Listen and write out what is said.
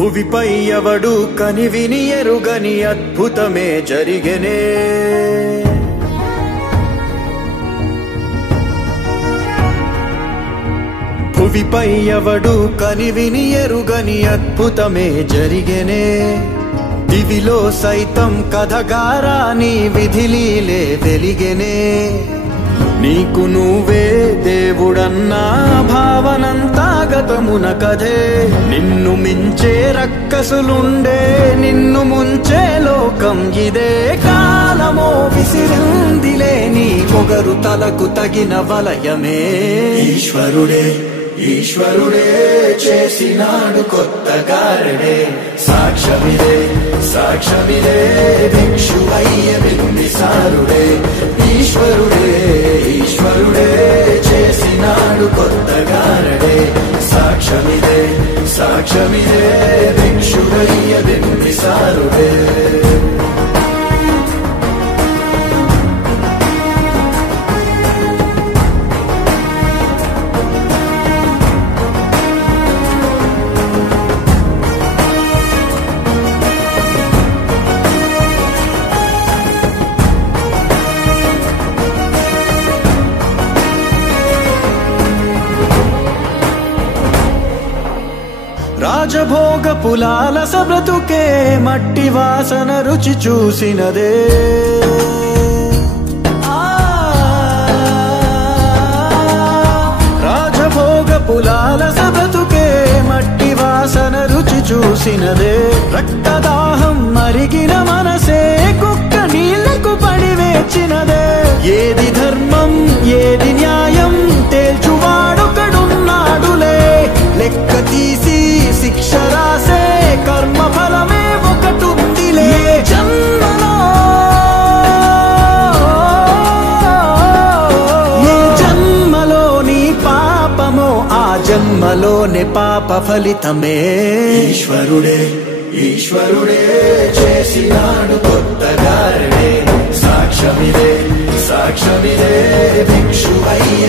భువిపై ఎవడు కనివిని ఎరుగని అద్భుతమే జరిగెనే భువిపై ఎవడు కనివిని ఎరుగని అద్భుతమే జరిగెనే దివిలో సైతం కథగారాని విధిలీలే వెలిగెనే నీకు నువ్వే దేవుడన్నా భావనంతా గతమున కదే నిన్ను మించే రక్కసులుండే నిన్ను ముంచే లోకం ఇదే కాలమో విసిరిందిలే నీ పొగరు తలకు తగిన వలయమే ఈశ్వరుడే ఈశ్వరుడే చేసినాడు కొత్త గారడే సాక్ష్యమిదే సాక్ష్యమిదే భిక్షువయ్య బింబిసారుడే ఈశ్వరుడే ఈశ్వరుడే చేసినాడు కొత్త గారడే సాక్ష్యమిదే సాక్ష్యమిదే భిక్షువయ్య బింబిసారుడే రాజభోగ పులాలస బ్రతుకే మట్టి వాసన రుచి చూసినదే రాజభోగ పులాలస బ్రతుకే మట్టి వాసన రుచి చూసినదే రక్తదాహం మరిగిన మనసే కుక్క నీళ్లకు పడి వేచినదే ఏది ధర్మం ఏది న్యాయం తేల్చువాడొకడున్నాడులే లెక్క తీసి శిక్ష రాసే కర్మ ఫలమే ఒకటుందిలే జన్మలో ఏ జన్మలోని పాపమో ఆ జన్మలోని పాప ఫలితమే ఈశ్వరుడే ఈశ్వరుడే చేసినాడు కొత్త గారడే సాక్ష్యమిదే సాక్ష్యమిదే భిక్షువయ్య